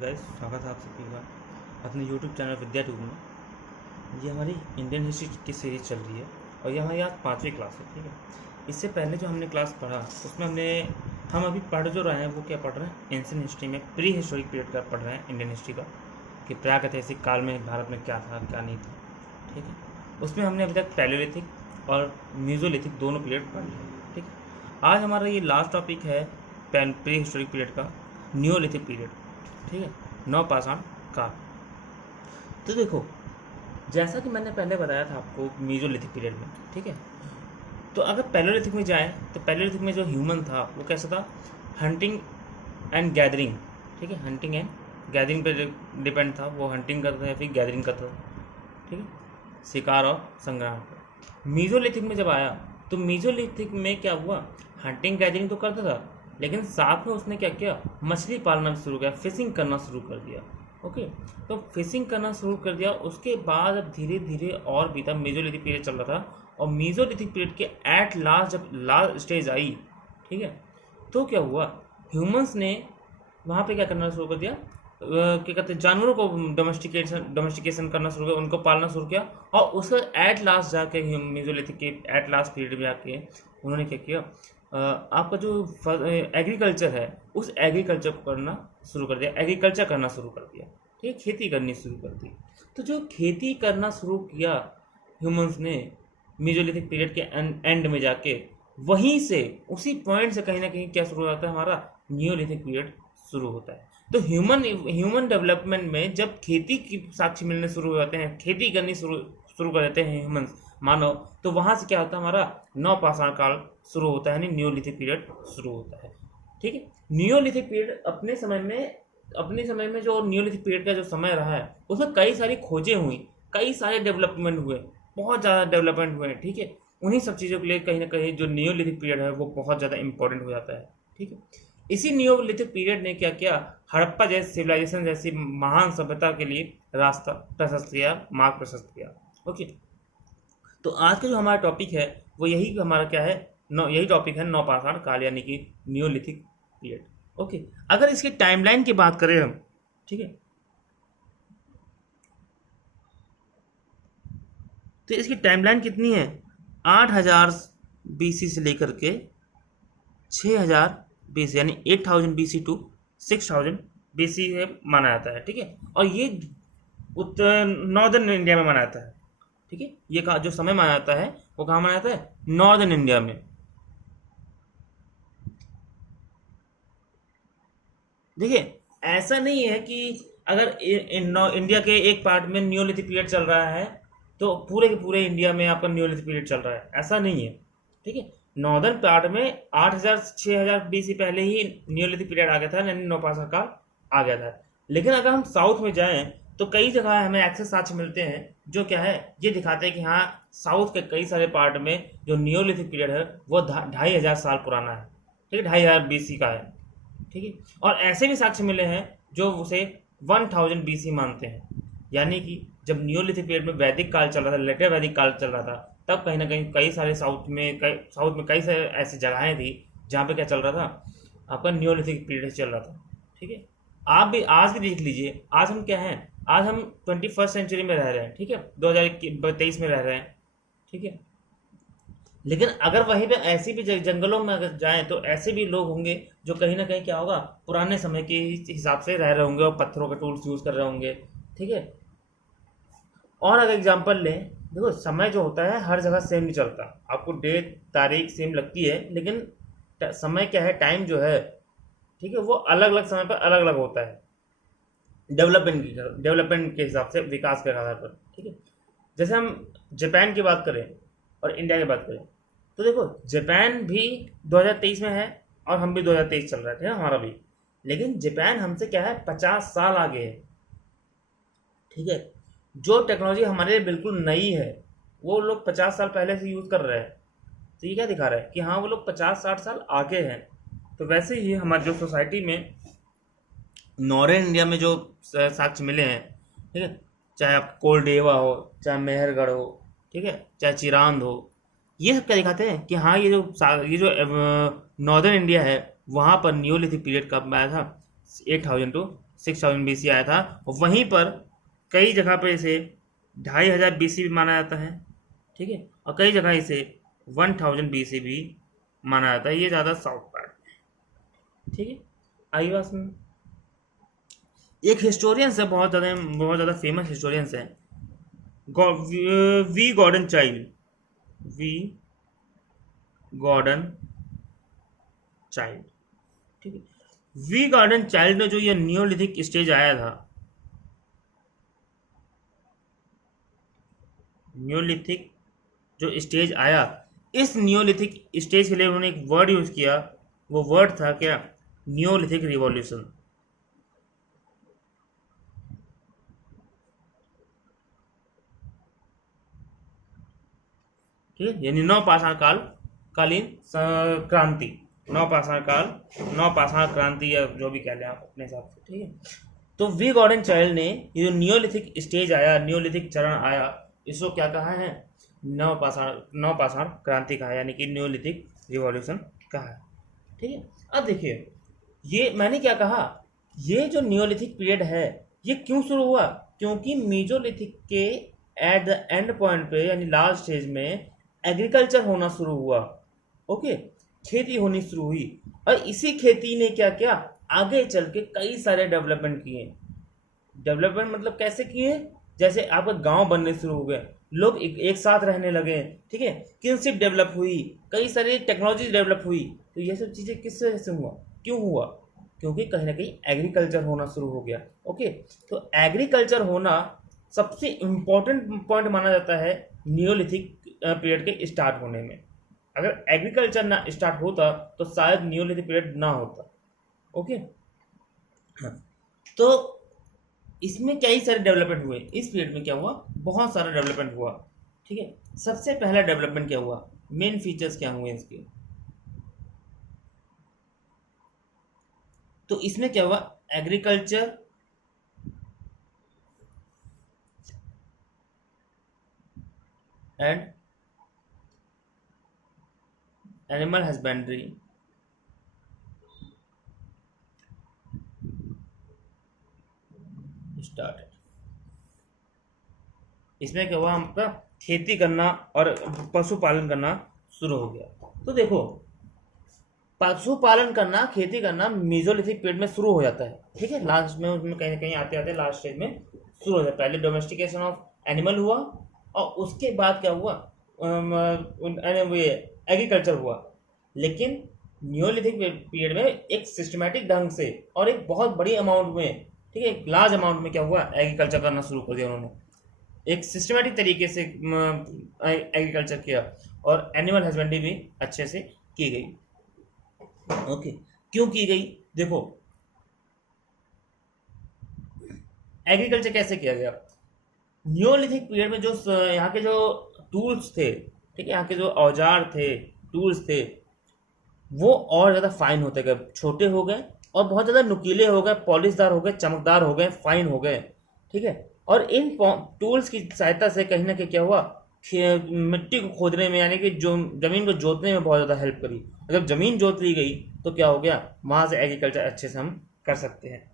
Guys, स्वागत है आप सभी का अपने यूट्यूब चैनल विद्या ट्यूब में। ये हमारी इंडियन हिस्ट्री की सीरीज चल रही है और ये हमारी आज 5वीं क्लास है। ठीक है, इससे पहले जो हमने क्लास पढ़ा उसमें हम अभी पढ़ जो रहे हैं वो क्या पढ़ रहे हैं, एंशिएंट हिस्ट्री में प्री हिस्टोरिक पीरियड का पढ़ रहे हैं, इंडियन हिस्ट्री का कि प्रागैतिहासिक काल में भारत में क्या था क्या नहीं था। ठीक है, उसमें हमने अभी तक पैलियोलिथिक और मीजोलिथिक दोनों पीरियड पढ़ लिए। ठीक है, आज हमारा ये लास्ट टॉपिक है प्री हिस्टोरिक पीरियड का, नियोलिथिक पीरियड। ठीक है, नवपाषाण काल। तो देखो, जैसा कि मैंने पहले बताया था आपको मीजोलिथिक पीरियड में, ठीक है, तो अगर पैलियोलिथिक में जाए तो पैलियोलिथिक में जो ह्यूमन था वो कैसा था, हंटिंग एंड गैदरिंग। ठीक है, हंटिंग एंड गैदरिंग पे डिपेंड था, वो हंटिंग करता था या फिर गैदरिंग करता था। ठीक है, शिकार और संग्रहण पर। मीजोलिथिक में जब आया तो मीजोलिथिक में क्या हुआ, हंटिंग गैदरिंग तो करता था लेकिन साथ में उसने क्या किया, मछली पालना शुरू किया, फिशिंग करना शुरू कर दिया। ओके, तो फिशिंग करना शुरू कर दिया। उसके बाद अब धीरे धीरे और भी था, मेजोलिथिक पीरियड चल रहा था और मेजोलिथिक पीरियड के एट लास्ट जब लास्ट स्टेज आई, ठीक है, तो क्या हुआ, ह्यूमंस ने वहाँ पे क्या करना शुरू कर दिया, क्या कहते हैं, जानवरों को डोमेस्टिकेशन करना शुरू किया, उनको पालना शुरू किया। और उसका एट लास्ट जाके मेजोलिथिक के एट लास्ट पीरियड में जाके उन्होंने क्या किया, आपका जो एग्रीकल्चर है उस एग्रीकल्चर को करना शुरू कर दिया, एग्रीकल्चर करना शुरू कर दिया। ठीक है, खेती करनी शुरू कर दी। तो जो खेती करना शुरू किया ह्यूमंस ने मेजोलिथिक पीरियड के एंड में जाके, वहीं से उसी पॉइंट से कहीं ना कहीं क्या शुरू होता है, हमारा नियोलिथिक पीरियड शुरू होता है। तो ह्यूमन डेवलपमेंट में जब खेती की साक्ष्य मिलने शुरू हो जाते हैं, खेती करनी शुरू कर देते हैं ह्यूमंस, मानव, तो वहाँ से क्या होता है, हमारा नवपाषाण काल शुरू होता है, यानी नियोलिथिक पीरियड शुरू होता है। ठीक है, नियोलिथिक पीरियड अपने समय में जो नियोलिथिक पीरियड का जो समय रहा है उसमें कई सारी खोजें हुई, कई सारे डेवलपमेंट हुए, बहुत ज़्यादा डेवलपमेंट हुए। ठीक है, उन्हीं सब चीज़ों के लिए कहीं ना कहीं जो नियोलिथिक पीरियड है वो बहुत ज़्यादा इंपॉर्टेंट हो जाता है। ठीक है, इसी नियोलिथिक पीरियड ने क्या किया, हड़प्पा जैसे सिविलाइजेशन जैसी महान सभ्यता के लिए रास्ता प्रशस्त किया, मार्ग प्रशस्त किया। ओके, तो आज का जो हमारा टॉपिक है वो यही हमारा क्या है, यही टॉपिक है, नवपाषाण काल यानी कि नियोलिथिक पीरियड। ओके, अगर इसकी टाइमलाइन की बात करें हम, ठीक है, तो इसकी टाइमलाइन कितनी है, 8000 BC से लेकर के 6000 BC यानी 8000 BC टू 6000 BC है माना जाता है। ठीक है, और ये उत्तर नॉर्दर्न इंडिया में माना जाता है। ठीक है, ये जो समय माना जाता है वो कहाँ माना जाता है, नॉर्दर्न इंडिया में। देखिए, ऐसा नहीं है कि अगर इंडिया के एक पार्ट में नियोलिथिक पीरियड चल रहा है तो पूरे के पूरे इंडिया में आपका नियोलिथिक पीरियड चल रहा है, ऐसा नहीं है। ठीक है, नॉर्दर्न पार्ट में 8000 6000 BC पहले ही नियोलिथिक पीरियड आ गया था, यानी नवपाषाण काल आ गया था। लेकिन अगर हम साउथ में जाएं तो कई जगह हमें एक्सेस साक्ष्य मिलते हैं जो क्या है, ये दिखाते हैं कि हाँ, साउथ के कई सारे पार्ट में जो नियोलिथिक पीरियड है वो 2500 साल पुराना है। ठीक है, 2500 BC का है। ठीक है, और ऐसे भी साक्ष्य मिले हैं जो उसे 1000 BC मानते हैं, यानी कि जब नियोलिथिक पीरियड में वैदिक काल चल रहा था, लेटर वैदिक काल चल रहा था, तब कहीं ना कहीं कई सारे साउथ में कई सारे ऐसी जगहें थी जहाँ पे क्या चल रहा था, आपका नियोलिथिक पीरियड चल रहा था। ठीक है, आप भी आज भी देख लीजिए, आज हम क्या हैं, आज हम 21st सेंचुरी में रह रहे हैं। ठीक है, 2023 में रह रहे हैं। ठीक है, लेकिन अगर वहीं पे ऐसी भी जंगलों में अगर जाएं तो ऐसे भी लोग होंगे जो कहीं ना कहीं क्या होगा, पुराने समय के हिसाब से रह रहे होंगे और पत्थरों के टूल्स यूज कर रहे होंगे। ठीक है, और अगर एग्जांपल लें, देखो समय जो होता है हर जगह सेम नहीं चलता, आपको डेट तारीख सेम लगती है लेकिन समय क्या है, टाइम जो है, ठीक है, वो अलग अलग समय पर अलग अलग होता है, डेवलपमेंट के हिसाब से, विकास के आधार पर। ठीक है, जैसे हम जापान की बात करें और इंडिया की बात करें तो देखो, जापान भी 2023 में है और हम भी 2023 चल रहा है हमारा भी, लेकिन जापान हमसे क्या है, 50 साल आगे है। ठीक है, जो टेक्नोलॉजी हमारे लिए बिल्कुल नई है वो लोग 50 साल पहले से यूज़ कर रहे हैं। तो ये क्या दिखा रहा है कि हाँ, वो लोग 50-60 साल आगे हैं। तो वैसे ही हमारी जो सोसाइटी में नॉर्दर्न इंडिया में जो साक्ष्य मिले हैं, ठीक है, चाहे आप कोलडेवा हो, चाहे मेहरगढ़ हो, ठीक है, चाहे चिरांद हो, ये सब क्या दिखाते हैं कि हाँ, ये जो नॉर्दर्न इंडिया है वहाँ पर नियोलिथिक पीरियड कब आया था, 8000 टू 6000 BC आया था। और वहीं पर कई जगह पर इसे 2500 BC भी माना जाता है, ठीक है, और कई जगह इसे 1000 BC भी माना जाता है। ये ज़्यादा साउथ पार्ट, ठीक है। आई बात में एक हिस्टोरियंस है, बहुत ज़्यादा फेमस हिस्टोरियंस है, V Gordon Childe, V Gordon Childe, ठीक है। वी गार्डन चाइल्ड में जो ये नियोलिथिक स्टेज आया था, नियोलिथिक जो स्टेज आया, इस नियोलिथिक स्टेज के लिए उन्होंने एक वर्ड यूज किया, वो वर्ड था क्या? Neolithic revolution. ठीक है, यानी कालीन क्रांति, नवपाषाण क्रांति, या जो भी कह लें आप अपने हिसाब से, ठीक है। तो वी गॉर्डन चाइल्ड ने ये जो नियोलिथिक स्टेज आया, नियोलिथिक चरण आया, इसको क्या कहा है? नवपाषाण क्रांति कहा है, यानी कि नियोलिथिक रिवॉल्यूशन कहा है, ठीक है। अब देखिए, ये मैंने क्या कहा, ये जो नियोलिथिक पीरियड है ये क्यों शुरू हुआ? क्योंकि मीजोलिथिक के एट द एंड पॉइंट पे, यानी लास्ट स्टेज में एग्रीकल्चर होना शुरू हुआ, ओके, खेती होनी शुरू हुई। और इसी खेती ने क्या किया, आगे चल के कई सारे डेवलपमेंट किए। डेवलपमेंट मतलब कैसे किए? जैसे आपके गांव बनने शुरू हो गए, लोग एक साथ रहने लगे, ठीक है, किनशिप डेवलप हुई, कई सारी टेक्नोलॉजी डेवलप हुई। तो ये सब चीज़ें किस वजह से हुआ, क्यों हुआ? क्योंकि कहीं ना कहीं एग्रीकल्चर होना शुरू हो गया, ओके। तो एग्रीकल्चर होना सबसे इम्पोर्टेंट पॉइंट माना जाता है नियोलिथिक पीरियड के स्टार्ट होने में। अगर एग्रीकल्चर ना स्टार्ट होता तो शायद नियोलिथिक पीरियड ना होता, ओके। हाँ, तो इसमें कई सारे डेवलपमेंट हुए। इस पीरियड में क्या हुआ, बहुत सारा डेवलपमेंट हुआ, ठीक है। सबसे पहला डेवलपमेंट क्या हुआ, मेन फीचर्स क्या हुए इसके? तो इसमें क्या हुआ, agriculture and animal husbandry started. इसमें क्या हुआ, हमका खेती करना और पशुपालन करना शुरू हो गया। तो देखो, पशुपालन करना, खेती करना मेसोलिथिक पीरियड में शुरू हो जाता है, ठीक है। लास्ट में उसमें कहीं ना कहीं आते आते लास्ट स्टेज में शुरू हो जाता है। पहले डोमेस्टिकेशन ऑफ एनिमल हुआ, और उसके बाद क्या हुआ, एग्रीकल्चर हुआ। लेकिन नियोलिथिक पीरियड में एक सिस्टमेटिक ढंग से और एक बहुत बड़ी अमाउंट में, ठीक है, एक लार्ज अमाउंट में क्या हुआ, एग्रीकल्चर करना शुरू कर दिया उन्होंने। एक सिस्टमेटिक तरीके से एग्रीकल्चर किया, और एनिमल हस्बेंड्री भी अच्छे से की गई, ओके। क्यों की गई? देखो, एग्रीकल्चर कैसे किया गया, नियोलिथिक पीरियड में जो यहाँ के जो टूल्स थे, ठीक है, यहाँ के जो औजार थे, टूल्स थे, वो और ज़्यादा फाइन होते गए, छोटे हो गए, और बहुत ज़्यादा नुकीले हो गए, पॉलिशदार हो गए, चमकदार हो गए, फाइन हो गए, ठीक है। और इन टूल्स की सहायता से कहीं ना कहीं क्या हुआ, मिट्टी को खोदने में, यानी कि जो जमीन को जोतने में बहुत ज़्यादा हेल्प करी। अगर जमीन जोत ली गई तो क्या हो गया, वहाँ से एग्रीकल्चर अच्छे से हम कर सकते हैं,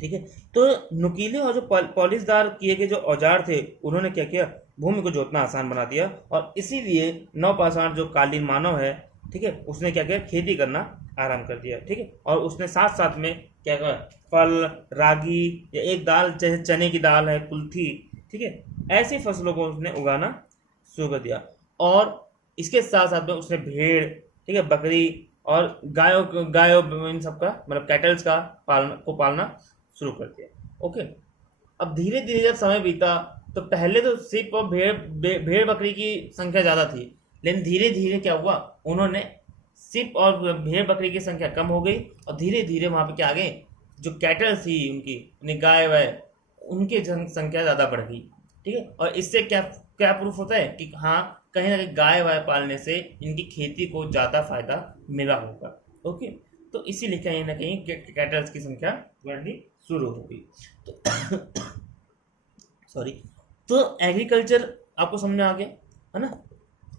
ठीक है। तो नुकीले और जो पॉलिशदार किए गए जो औजार थे, उन्होंने क्या किया, भूमि को जोतना आसान बना दिया। और इसीलिए नवपाषाण जो कालीन मानव है, ठीक है, उसने क्या किया, खेती करना आराम कर दिया, ठीक है। और उसने साथ साथ में क्या किया, फल, रागी, या एक दाल जैसे चने की दाल है, कुल्थी, ठीक है, ऐसी फसलों को उसने उगाना शुरू कर दिया। और इसके साथ साथ में उसने भेड़, ठीक है, बकरी और गायों इन सब का, मतलब कैटल्स का पालना शुरू कर दिया, ओके। अब धीरे धीरे जब समय बीता, तो पहले तो सिर्फ और भेड़ बकरी की संख्या ज़्यादा थी, लेकिन धीरे धीरे क्या हुआ, उन्होंने सिर्फ और भेड़ बकरी की संख्या कम हो गई, और धीरे धीरे वहाँ पे क्या आ गए, जो कैटल थी उनकी गाय वाय, उनकी संख्या ज़्यादा बढ़ गई, ठीक है। और इससे क्या क्या प्रूफ होता है कि हाँ, कहीं ना कहीं गाय वाय पालने से इनकी खेती को ज़्यादा फायदा मिला होगा, ओके। तो इसीलिए कहीं ना कहीं कैटल्स की संख्या बढ़नी शुरू हो गई। तो सॉरी, तो एग्रीकल्चर आपको समझ में आ गया है ना।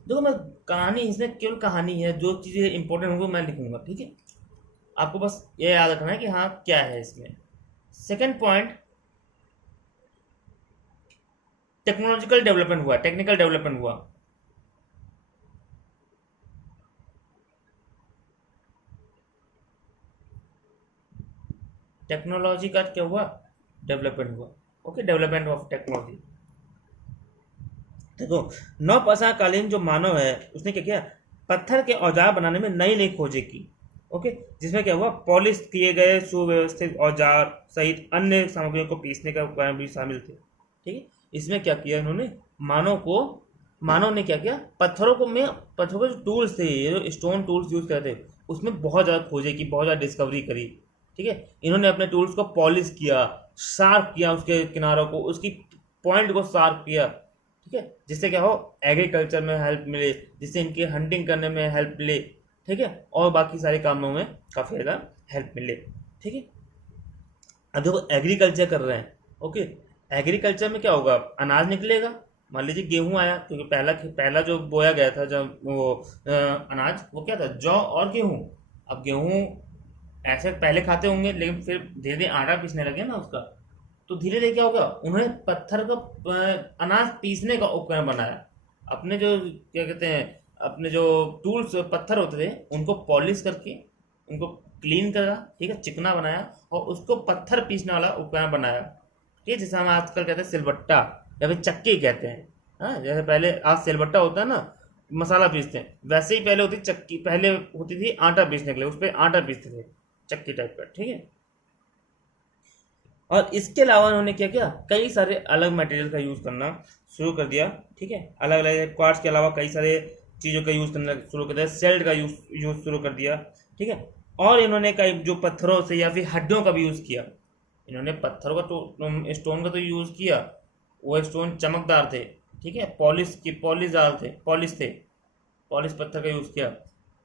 देखो, मैं कहानी, इसमें केवल कहानी है, जो चीज़ें इंपॉर्टेंट होंगी मैं लिखूंगा, ठीक है। आपको बस ये याद रखना है कि हाँ क्या है इसमें। सेकंड पॉइंट, टेक्नोलॉजिकल डेवलपमेंट हुआ, टेक्निकल डेवलपमेंट हुआ। टेक्नोलॉजी का क्या हुआ, डेवलपमेंट हुआ। Okay, development of technology. देखो, नवपाषाणकालीन जो मानव है उसने क्या किया, पत्थर के औजार बनाने में नई नई खोजें की। ओके, जिसमें क्या हुआ, पॉलिश किए गए सुव्यवस्थित औजार सहित अन्य सामग्रियों को पीसने का उपकरण भी शामिल थे। ठीक है, इसमें क्या किया इन्होंने, मानव ने क्या किया, पत्थरों के जो टूल्स थे, ये जो स्टोन टूल्स यूज करते थे, उसमें बहुत ज़्यादा खोजें की, बहुत ज़्यादा डिस्कवरी करी। ठीक है, इन्होंने अपने टूल्स को पॉलिश किया, शार्प किया, उसके किनारों को, उसकी पॉइंट को शार्प किया। ठीक है, जिससे क्या हो, एग्रीकल्चर में हेल्प मिले, जिससे इनकी हंटिंग करने में हेल्प मिले। ठीक है, और बाकी सारे कामों में काफ़ी ज़्यादा हेल्प मिले। ठीक है, अब देखो एग्रीकल्चर कर रहे हैं। ओके, एग्रीकल्चर में क्या होगा, अनाज निकलेगा। मान लीजिए गेहूं आया, क्योंकि पहला जो बोया गया था जब वो अनाज, वो क्या था, जौ और गेहूं। अब गेहूं ऐसे पहले खाते होंगे, लेकिन फिर धीरे धीरे आटा पीसने लगे ना उसका, तो धीरे धीरे क्या होगा, उन्होंने पत्थर का अनाज पीसने का उपकरण बनाया। अपने जो क्या कहते हैं, अपने जो टूल्स पत्थर होते थे उनको पॉलिश करके, उनको क्लीन करा, ठीक है, चिकना बनाया, और उसको पत्थर पीसने वाला उपकरण बनाया। ठीक है, जिसे हम आजकल कहते हैं सिलबट्टा या फिर चक्की कहते हैं। हाँ, जैसे पहले आज सिलबट्टा होता है ना, मसाला पीसते हैं, वैसे ही पहले होती चक्की, पहले होती थी आटा पीसने के लिए, उस पर आटा पीसते थे, चक्की टाइप का। ठीक है, और इसके अलावा उन्होंने क्या किया, कई सारे अलग मटेरियल का यूज़ करना शुरू कर दिया। ठीक है, अलग अलग क्वार्ट्ज के अलावा कई सारे चीज़ों का यूज़ करना शुरू कर दिया, सेल्ट का यूज़ शुरू कर दिया। ठीक है, और इन्होंने कई जो पत्थरों से या फिर हड्डियों का भी यूज़ किया। इन्होंने पत्थरों का तो स्टोन का तो यूज़ किया, वो स्टोन चमकदार थे। ठीक है, पॉलिश थे, पॉलिश पत्थर का यूज़ किया।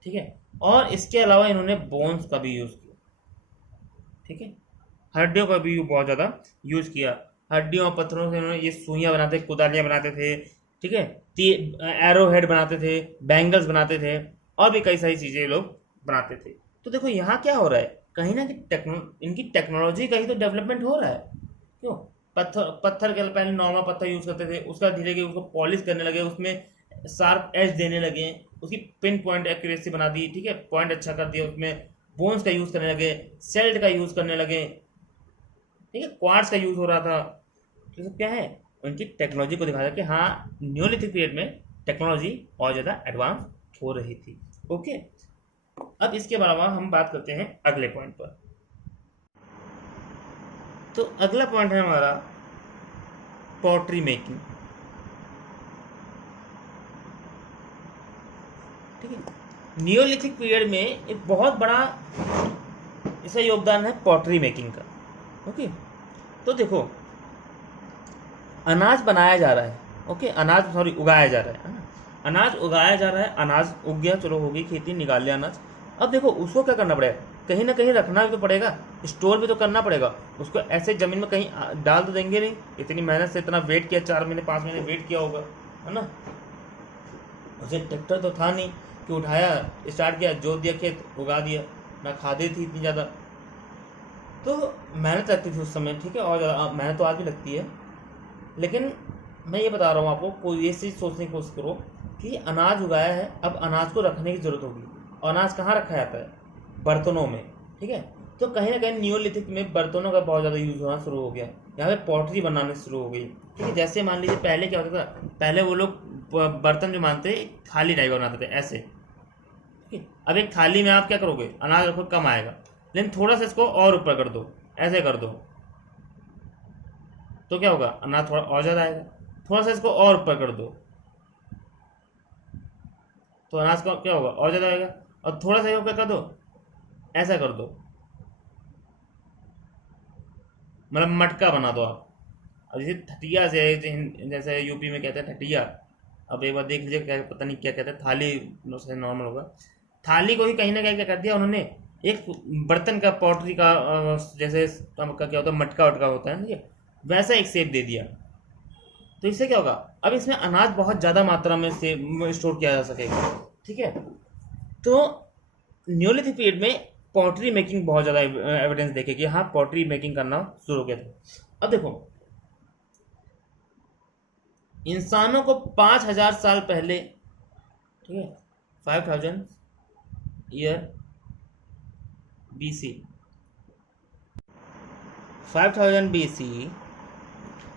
ठीक है, और इसके अलावा इन्होंने बोन्स का भी यूज़ किया। ठीक है, हड्डियों का भी बहुत ज़्यादा यूज़ किया। हड्डियों और पत्थरों से उन्होंने ये सुइयाँ बनाते, कुदालियाँ बनाते थे। ठीक है, एरो हेड बनाते थे, बैंगल्स बनाते थे, और भी कई सारी चीज़ें लोग बनाते थे। तो देखो यहाँ क्या हो रहा है, कहीं ना कहीं इनकी टेक्नोलॉजी का ही तो डेवलपमेंट हो रहा है। क्यों, पत्थर के पहले नॉर्मल पत्थर यूज़ करते थे, उसका धीरे धीरे उसको पॉलिश करने लगे, उसमें शार्प एज देने लगे, उसकी पिन पॉइंट एक्यूरेसी बना दी। ठीक है, पॉइंट अच्छा कर दिया, उसमें बोन्स का यूज़ करने लगे, सेल्ट का यूज़ करने लगे। ठीक है, क्वार्ट्ज का यूज़ हो रहा था। तो सब क्या है, उनकी टेक्नोलॉजी को दिखाया कि हाँ, न्यूलिथिक पीरियड में टेक्नोलॉजी और ज़्यादा एडवांस हो रही थी। ओके, अब इसके अलावा हम बात करते हैं अगले पॉइंट पर। तो अगला पॉइंट है हमारा पॉटरी मेकिंग। ठीक है, नियोलिथिक पीरियड में एक बहुत बड़ा इसका योगदान है पॉटरी मेकिंग का। ओके, तो देखो अनाज बनाया जा रहा है। ओके, उगाया जा रहा है ना, अनाज उगाया जा रहा है, अनाज उग गया, चलो हो गई खेती, निकाल लिया अनाज। अब देखो उसको क्या करना पड़ेगा, कहीं ना कहीं रखना भी तो पड़ेगा, स्टोर भी तो करना पड़ेगा। उसको ऐसे जमीन में कहीं डाल तो देंगे नहीं, इतनी मेहनत से इतना वेट किया, 4 महीने 5 महीने वेट किया होगा, है ना। उसे ट्रैक्टर तो था नहीं कि उठाया, स्टार्ट किया, जोत दिया, खेत उगा दिया, ना खादे थी इतनी ज़्यादा, तो मेहनत लगती थी उस समय। ठीक है, और ज़्यादा मेहनत तो आज भी लगती है, लेकिन मैं ये बता रहा हूँ आपको, कोई ये चीज़ सोचने की कोशिश करो कि अनाज उगाया है, अब अनाज को रखने की ज़रूरत होगी, और अनाज कहाँ रखा जाता है, बर्तनों में। ठीक है, तो कहीं ना कहीं नियोलिथिक में बर्तनों का बहुत ज़्यादा यूज़ होना शुरू हो गया, यहाँ पे पॉटरी बनाने शुरू हो गई। ठीक है, जैसे मान लीजिए पहले क्या होता था, पहले वो लोग बर्तन जो मानते थाली टाइप बनाते थे ऐसे। ठीक है, अब एक थाली में आप क्या करोगे, अनाज रखो, कम आएगा, लेकिन थोड़ा सा इसको और ऊपर कर दो, ऐसे कर दो, तो क्या होगा, अनाज थोड़ा और ज़्यादा आएगा। थोड़ा सा इसको और ऊपर कर दो, तो अनाज का क्या होगा, और ज़्यादा आएगा। और थोड़ा सा ऊपर कर दो, ऐसा कर दो, मतलब मटका बना दो आप। अब जैसे ठटिया से, जैसे यूपी में कहते हैं ठटिया, अब एक बार देख लीजिए क्या, पता नहीं क्या कहते हैं, थाली से नॉर्मल होगा। थाली को ही कहीं ना कहीं क्या कर दिया उन्होंने, एक बर्तन का, पॉटरी का, जैसे का क्या होता है, मटका वटका होता है, ठीक है, वैसा एक शेप दे दिया। तो इससे क्या होगा, अब इसमें अनाज बहुत ज़्यादा मात्रा में से स्टोर किया जा सकेगा। ठीक है, तो न्यूलिथिक पीरियड में पॉटरी मेकिंग बहुत ज़्यादा एविडेंस देखे कि हाँ पॉटरी मेकिंग करना शुरू हो गया था। अब देखो इंसानों को 5000 साल पहले, ठीक है, 5000 ईयर BC, 5000 BC,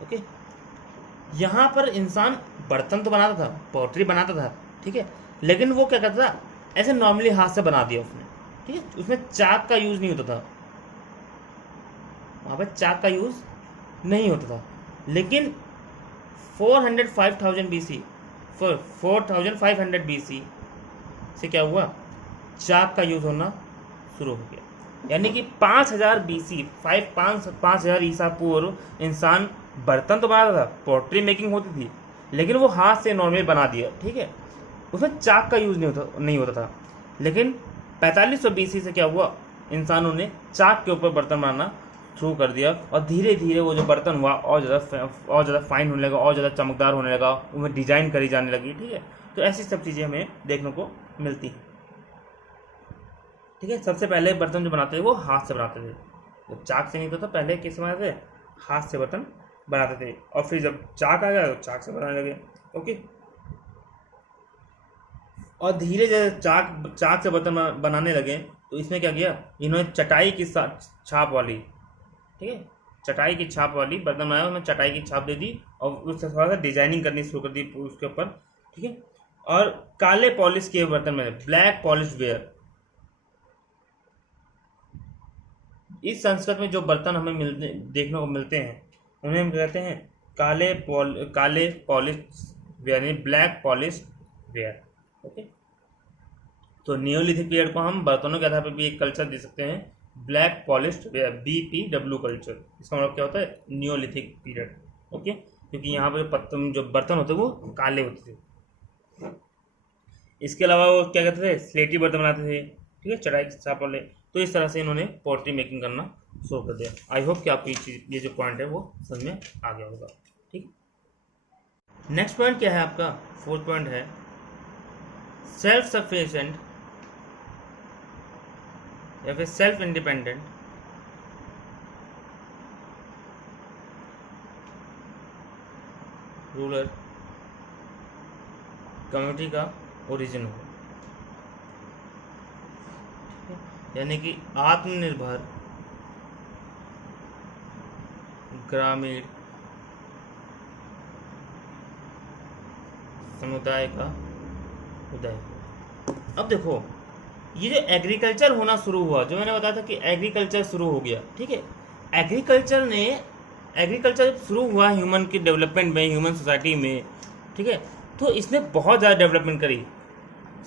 ओके, यहाँ पर इंसान बर्तन तो बनाता था, पॉटरी बनाता था, ठीक है, लेकिन वो क्या करता था, ऐसे नॉर्मली हाथ से बना दिया उसने, ठीक है, उसमें चाक का यूज़ नहीं होता था, वहाँ पर चाक का यूज़ नहीं होता था। लेकिन 405,000 BC, 4500 BC से क्या हुआ, चाक का यूज़ होना शुरू हो गया। यानी कि 5000 BC, 5000 ईसा पूर्व इंसान बर्तन तो बनाता था, पॉटरी मेकिंग होती थी, लेकिन वो हाथ से नॉर्मल बना दिया, ठीक है, उसमें चाक का यूज़ नहीं होता था। लेकिन 4500 BC से क्या हुआ, इंसानों ने चाक के ऊपर बर्तन बनाना शुरू कर दिया, और धीरे धीरे वो जो बर्तन हुआ और ज़्यादा फाइन होने लगा, और ज़्यादा चमकदार होने लगा, उनमें डिजाइन करी जाने लगी, ठीक है। तो ऐसी सब चीज़ें हमें देखने को मिलती हैं, ठीक है। सबसे पहले बर्तन जो बनाते थे वो हाथ से बनाते थे, जब चाक से नहीं होता था, पहले किस बनाते थे, हाथ से बर्तन बनाते थे, और फिर जब चाक आ गया तो चाक से बनाने लगे, ओके। और धीरे धीरे चाक से बर्तन बनाने लगे, तो इसमें क्या किया, इन्होंने चटाई की छाप वाली, ठीक है, चटाई की छाप वाली बर्तन बनाया, उसमें चटाई की छाप दे दी, और उससे थोड़ा सा डिजाइनिंग करनी शुरू कर दी उसके ऊपर, ठीक है। और काले पॉलिश किए बर्तन में, ब्लैक पॉलिश वेयर, इस संस्कृत में जो बर्तन हमें देखने को मिलते हैं उन्हें हम कहते हैं काले पॉलिश वेयर, यानी ब्लैक पॉलिश वेयर, ओके। तो नियोलिथिक पीरियड को हम बर्तनों के आधार पर भी एक कल्चर दे सकते हैं, black polished where, BPW culture. इसका मतलब क्या होता है, नियोलिथिक पीरियड, ओके, क्योंकि यहाँ पर जो बर्तन होते वो काले होते थे। इसके अलावा वो क्या कहते थे, स्लेटी बर्तन बनाते थे, ठीक है, चटाई की छाप वाले। तो इस तरह से इन्होंने पॉटरी मेकिंग करना शुरू कर दिया। आई होप कि आपको ये जो पॉइंट है वो समझ में आ गया होगा, ठीक। नेक्स्ट पॉइंट क्या है आपका, फोर्थ पॉइंट है सेल्फ सफिशिएंट या फिर सेल्फ इंडिपेंडेंट रूरल कम्युनिटी का ओरिजिन हो, यानी कि आत्मनिर्भर ग्रामीण समुदाय का उदय। अब देखो ये जो एग्रीकल्चर होना शुरू हुआ, जो मैंने बताया था कि एग्रीकल्चर शुरू हो गया, ठीक है, एग्रीकल्चर जब शुरू हुआ ह्यूमन की डेवलपमेंट में, ह्यूमन सोसाइटी में, ठीक है, तो इसने बहुत ज़्यादा डेवलपमेंट करी।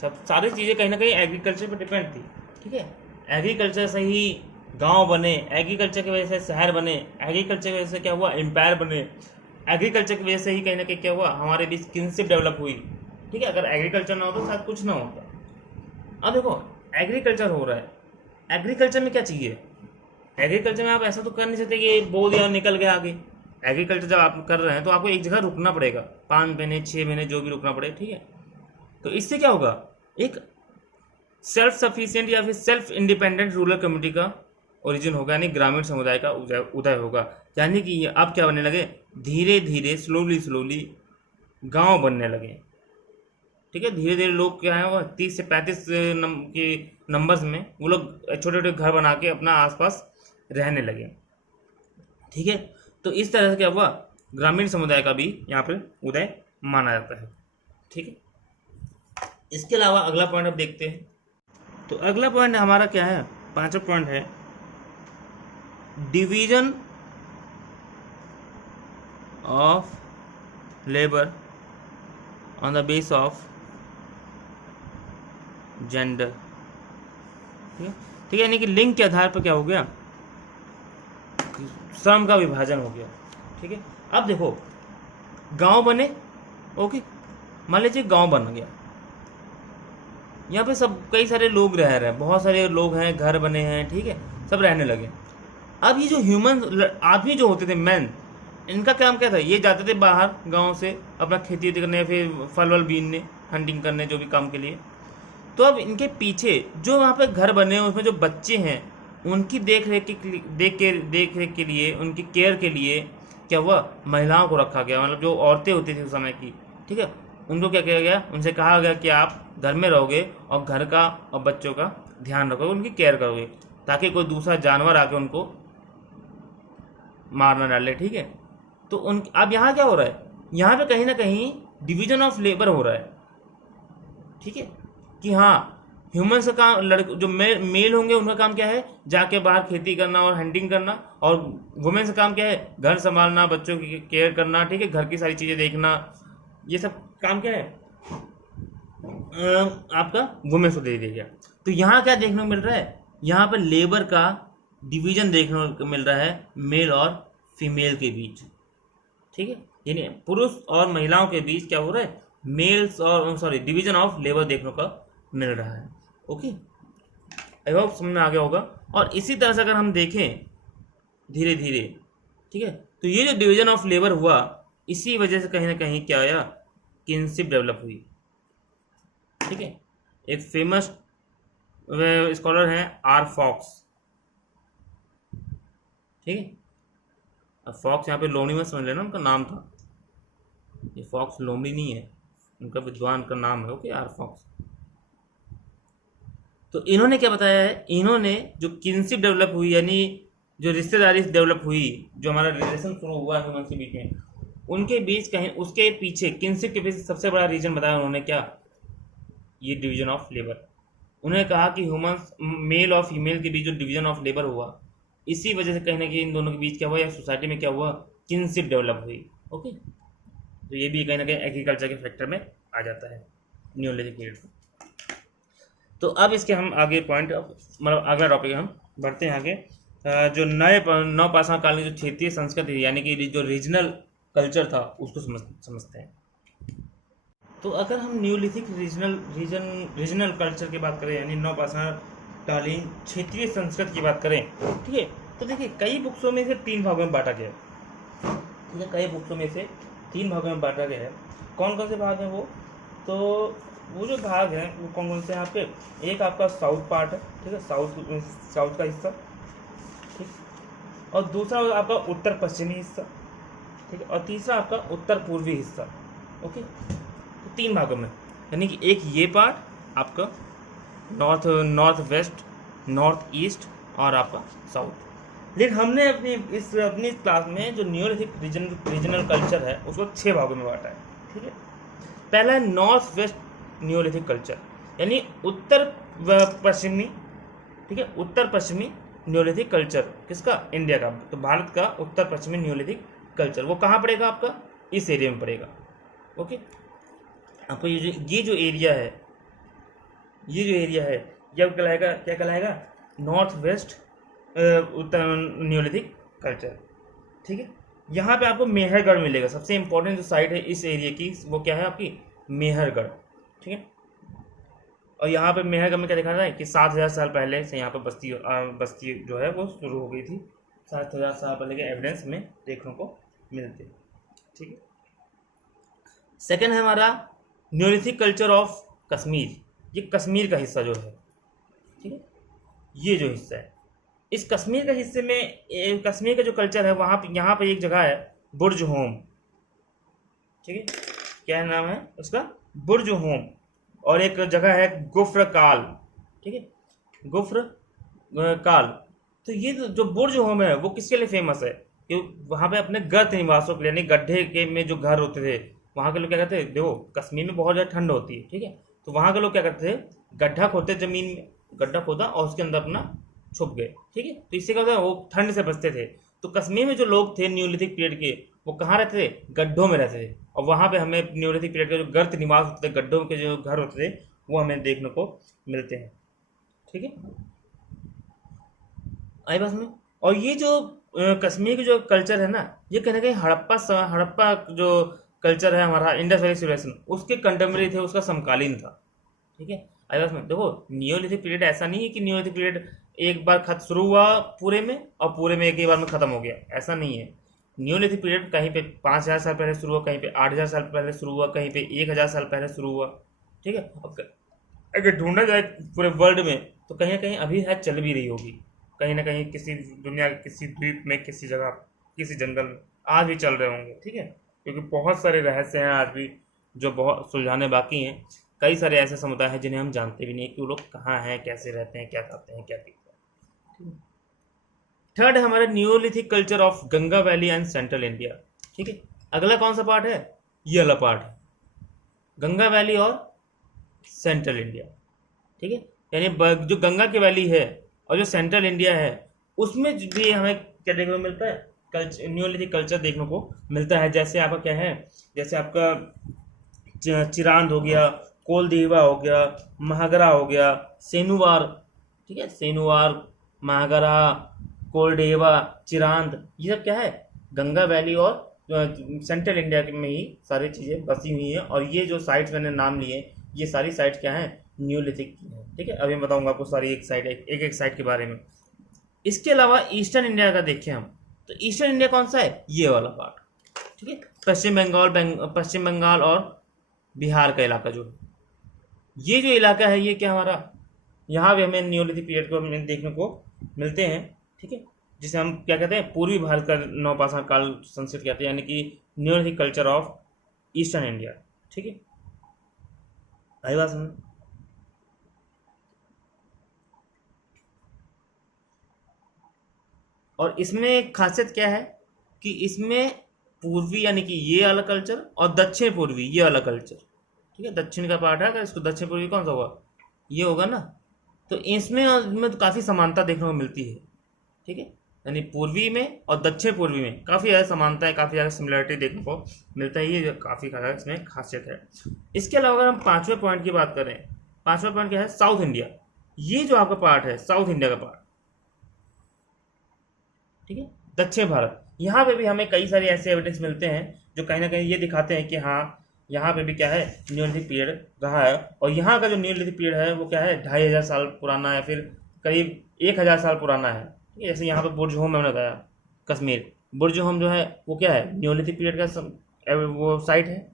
सब सारी चीज़ें कहीं ना कहीं एग्रीकल्चर पर डिपेंड थी, ठीक है। एग्रीकल्चर से ही गांव बने, एग्रीकल्चर की वजह से शहर बने, एग्रीकल्चर की वजह से क्या हुआ, एम्पायर बने, एग्रीकल्चर की वजह से ही कहीं ना कहीं क्या हुआ, हमारे बीच किनशिप डेवलप हुई, ठीक है। अगर एग्रीकल्चर ना हो तो शायद कुछ ना होता। अब देखो एग्रीकल्चर हो रहा है, एग्रीकल्चर में क्या चाहिए, एग्रीकल्चर में आप ऐसा तो कर नहीं सकते कि बो दिया निकल गया आगे। एग्रीकल्चर जब आप कर रहे हैं तो आपको एक जगह रुकना पड़ेगा, 5 महीने 6 महीने जो भी रुकना पड़े, ठीक है। तो इससे क्या होगा, एक सेल्फ सफिशिएंट या फिर सेल्फ इंडिपेंडेंट रूरल कम्युनिटी का ओरिजिन होगा, यानी ग्रामीण समुदाय का उदय होगा। यानी कि ये अब क्या बनने लगे, धीरे धीरे स्लोली गांव बनने लगे, ठीक है। धीरे धीरे लोग क्या है वो 30 से 35 के नंबर्स में वो लोग छोटे छोटे घर बना के अपना आसपास रहने लगे, ठीक है। तो इस तरह से क्या हुआ, ग्रामीण समुदाय का भी यहाँ पे उदय माना जाता है, ठीक है। इसके अलावा अगला पॉइंट अब देखते हैं। तो अगला पॉइंट हमारा क्या है, 5वां पॉइंट है division of labour on the base of gender, ठीक है, यानी कि लिंग के आधार पर क्या हो गया, श्रम का विभाजन हो गया, ठीक है। अब देखो गांव बने, ओके, मान लीजिए गांव बन गया, यहाँ पे सब कई सारे लोग रह रहे हैं, बहुत सारे लोग हैं, घर बने हैं, ठीक है, सब रहने लगे। अब ये जो ह्यूमन आदमी जो होते थे मैन, इनका काम क्या था, ये जाते थे बाहर गांव से अपना खेती करने, फिर फल वल बीनने, हंटिंग करने, जो भी काम के लिए। तो अब इनके पीछे जो वहाँ पे घर बने हैं उसमें जो बच्चे हैं उनकी देख रेख के लिए, उनकी केयर के लिए क्या हुआ, महिलाओं को रखा गया। मतलब जो औरतें होती थी उस समय की, ठीक है, उनको क्या किया गया, उनसे कहा गया कि आप घर में रहोगे और घर का और बच्चों का ध्यान रखोगे, उनकी केयर करोगे, ताकि कोई दूसरा जानवर आके उनको मार ना डाले, ठीक है। तो उन अब यहाँ क्या हो रहा है, यहाँ पे कहीं ना कहीं डिवीजन ऑफ लेबर हो रहा है, ठीक है, कि हाँ ह्यूमन्स का काम, लड़के जो मेल होंगे उनका काम क्या है, जाके बाहर खेती करना और हंटिंग करना, और वुमेन्स का काम क्या है, घर संभालना, बच्चों की केयर करना, ठीक है, घर की सारी चीज़ें देखना, ये सब काम क्या है आपका वुमेन्स को दे दिया गया। तो यहाँ क्या देखने को मिल रहा है, यहाँ पर लेबर का डिवीजन देखने को मिल रहा है मेल और फीमेल के बीच, ठीक है, यानी पुरुष और महिलाओं के बीच क्या हो रहा है, मेल्स और डिवीजन ऑफ लेबर देखने को मिल रहा है। ओके, आई होप समझ में आ गया होगा। और इसी तरह से अगर हम देखें धीरे धीरे, ठीक है, तो ये जो डिवीजन ऑफ लेबर हुआ, इसी वजह से कहीं ना कहीं क्या आया, किनशिप डेवलप हुई, ठीक है। एक फेमस स्कॉलर हैं आर फॉक्स, ठीक है। अब फॉक्स यहाँ पे लोमड़ी में समझ लेना, उनका नाम था, ये फॉक्स लोमड़ी नहीं है, उनका विद्वान का नाम है, ओके, आर फॉक्स। तो इन्होंने क्या बताया है, इन्होंने जो किनशिप डेवलप हुई, यानी जो रिश्तेदारी डेवलप हुई, जो हमारा रिलेशन शुरू हुआ ह्यूमन के बीच में, उनके बीच कहीं उसके पीछे किनशिप के पीछे सबसे बड़ा रीजन बताया उन्होंने, क्या, ये डिवीजन ऑफ लेबर। उन्होंने कहा कि ह्यूमंस मेल और फीमेल के बीच जो डिवीजन ऑफ लेबर हुआ, इसी वजह से कहीं ना कहीं इन दोनों के बीच क्या हुआ, या सोसाइटी में क्या हुआ, किनशिप डेवलप हुई। ओके, तो ये भी कहीं ना कहीं एग्रीकल्चर के फैक्टर में आ जाता है न्यूलिथिक पीरियड में। तो अब इसके हम आगे पॉइंट, मतलब अगला टॉपिक हम बढ़ते हैं आगे, जो नवपाषाण काल की जो क्षेत्रीय संस्कृति यानी कि जो रीजनल कल्चर था उसको समझते हैं। तो अगर हम न्यूलिथिक रीजनल कल्चर की बात करें, यानी नवपाषाण कालीन क्षेत्रीय संस्कृति की बात करें, ठीक है, तो देखिए कई बुक्सों में से 3 भागों में बांटा गया है, ठीक है, कई बुक्सों में से 3 भागों में बांटा गया है। कौन कौन से भाग हैं वो, तो वो जो भाग हैं वो कौन कौन से हैं आपके, एक आपका साउथ पार्ट है, ठीक है, साउथ का हिस्सा, ठीक, और दूसरा आपका उत्तर पश्चिमी हिस्सा, ठीक है, और तीसरा आपका उत्तर पूर्वी हिस्सा। ओके, तो 3 भागों में, यानी कि एक ये पार्ट आपका नॉर्थ वेस्ट, नॉर्थ ईस्ट और आपका साउथ। लेकिन हमने अपनी क्लास में जो न्यूलिथिक रीजनल कल्चर है उसको 6 भागों में बांटा है, ठीक है। पहला है नॉर्थ वेस्ट न्यूलिथिक कल्चर, यानी उत्तर पश्चिमी, ठीक है, उत्तर पश्चिमी न्यूलिथिक कल्चर, किसका, इंडिया का, तो भारत का उत्तर पश्चिमी न्यूलिथिक कल्चर, वो कहाँ पड़ेगा आपका, इस एरिया में पड़ेगा। ओके, आपको ये जो एरिया है, ये अब कहलाएगा, क्या कहलाएगा, नॉर्थ वेस्ट उत्तर न्यूलिथिक कल्चर, ठीक है। यहाँ पे आपको मेहरगढ़ मिलेगा, सबसे इंपॉर्टेंट जो साइट है इस एरिया की वो क्या है आपकी, मेहरगढ़, ठीक है। और यहाँ पे मेहरगढ़ में क्या दिखा रहा है कि 7000 साल पहले से यहाँ पर बस्ती जो है वो शुरू हो गई थी, 7000 साल पहले के एविडेंस में देखने को मिलते, ठीक है। सेकेंड है हमारा न्यूलिथिक कल्चर ऑफ कश्मीर, ये कश्मीर का हिस्सा जो है, ठीक है, ये जो हिस्सा है, इस कश्मीर के हिस्से में कश्मीर का जो कल्चर है वहाँ पे, यहाँ पे एक जगह है बुर्ज होम, ठीक है, क्या नाम है उसका, बुर्ज होम, और एक जगह है गुफ्र काल, ठीक है, गुफ्र काल। तो ये जो बुर्ज होम है वो किसके लिए फेमस है, कि वहाँ पे अपने गर्त निवासों के लिए, यानी गड्ढे के में जो घर होते थे, वहाँ के लोग क्या करते थे, देखो कश्मीर में बहुत ज़्यादा ठंड होती है, ठीक है, तो वहाँ के लोग क्या करते थे, गड्ढा खोदते ज़मीन में, गड्ढा खोदा और उसके अंदर अपना छुप गए, ठीक है, तो इससे क्या होता है वो ठंड से बचते थे। तो कश्मीर में जो लोग थे न्यूलिथिक पीरियड के, वो कहाँ रहते थे, गड्ढों में रहते थे, और वहाँ पे हमें न्यूलिथिक पीरियड के जो गर्त निवास होते थे, गड्ढों के जो घर होते थे, वो हमें देखने को मिलते हैं, ठीक है, आई बात में। और ये जो कश्मीर की जो कल्चर है ना, ये कहीं ना कहीं हड़प्पा जो कल्चर है हमारा, इंडस वैली सिविलाइजेशन, उसके कंटेम्परेरी थे, उसका समकालीन था, ठीक है। आई बात में, देखो न्यूलिथिक पीरियड ऐसा नहीं है कि न्यूलिथिक पीरियड एक बार शुरू हुआ पूरे में और पूरे में एक ही बार में ख़त्म हो गया, ऐसा नहीं है। न्यूलिथिक पीरियड कहीं पे 5000 साल पहले शुरू हुआ, कहीं पे 8000 साल पहले शुरू हुआ, कहीं पे 1000 साल पहले शुरू हुआ, ठीक है। अगर ढूंढा जाए पूरे वर्ल्ड में तो कहीं ना कहीं अभी है, चल भी रही होगी कहीं ना कहीं, किसी दुनिया के किसी द्वीप में, किसी जगह, किसी जंगल में आज भी चल रहे होंगे। ठीक है, क्योंकि बहुत सारे रहस्य हैं आज भी जो बहुत सुलझाने बाकी हैं। कई सारे ऐसे समुदाय हैं जिन्हें हम जानते भी नहीं कि वो लोग कहाँ हैं, कैसे रहते हैं, क्या खाते हैं, क्या पीते हैं। थर्ड है हमारा Neolithic culture of Ganga valley and central India. ठीक है, अगला कौन सा पार्ट है? ये वाला पार्ट है, गंगा वैली और सेंट्रल इंडिया। ठीक है, यानी जो गंगा की वैली है और जो सेंट्रल इंडिया है उसमें भी हमें क्या देखने को मिलता है? न्यूलिथिक कल्चर देखने को मिलता है। जैसे आपका क्या है, जैसे आपका चिरांद हो गया, कोलदेवा हो गया, महागरा हो गया, सेनुवार। ठीक है, सेनुवार, महागरा, कोलडेवा, चिरांद, ये सब क्या है? गंगा वैली और सेंट्रल इंडिया में ही सारी चीज़ें बसी हुई हैं। और ये जो साइट्स मैंने नाम लिए, ये सारी साइट्स क्या हैं? न्यूलिथिक की हैं। ठीक है, अभी मैं बताऊंगा आपको सारी एक साइट के बारे में। इसके अलावा ईस्टर्न इंडिया का देखें हम, तो ईस्टर्न इंडिया कौन सा है? ये वाला पार्ट। ठीक है, पश्चिम बंगाल और बिहार का इलाका जो ये जो इलाका है, ये क्या हमारा, यहाँ भी हमें न्यूलिथिक पीरियड को हमें देखने को मिलते हैं। ठीक है, जिसे हम क्या कहते हैं? पूर्वी भारत का नवपाषाण काल संस्कृत कहते हैं, यानी कि Neolithic culture of eastern India. ठीक है, आई बात समझ? और इसमें खासियत क्या है कि इसमें पूर्वी यानी कि ये वाला कल्चर और दक्षिण पूर्वी ये वाला कल्चर। ठीक है, दक्षिण का पार्ट है, अगर इसको दक्षिण पूर्वी कौन सा होगा? ये होगा ना। तो इसमें तो काफ़ी समानता देखने को मिलती है। ठीक है, यानी पूर्वी में और दक्षिण पूर्वी में काफ़ी ज़्यादा समानता है, काफ़ी ज़्यादा सिमिलरिटी देखने को मिलता है। ये काफ़ी ज़्यादा इसमें खासियत है। इसके अलावा अगर हम पाँचवें पॉइंट की बात करें, पाँचवा पॉइंट क्या है? South India. ये जो आपका पार्ट है साउथ इंडिया का पार्ट, ठीक है, दक्षिण भारत, यहाँ पे भी हमें कई सारे ऐसे एविडेंस मिलते हैं जो कहीं ना कहीं ये दिखाते हैं कि हाँ, यहाँ पे भी क्या है? न्यूलिथिक पीरियड रहा है। और यहाँ का जो न्यूलिथिक पीरियड है वो क्या है? 2500 साल पुराना है, फिर करीब 1000 साल पुराना है। ठीक है, जैसे यहाँ पे बुर्ज होम मैंने बताया, कश्मीर बुर्ज होम जो है वो क्या है? न्यूलिथिक पीरियड का वो साइट है।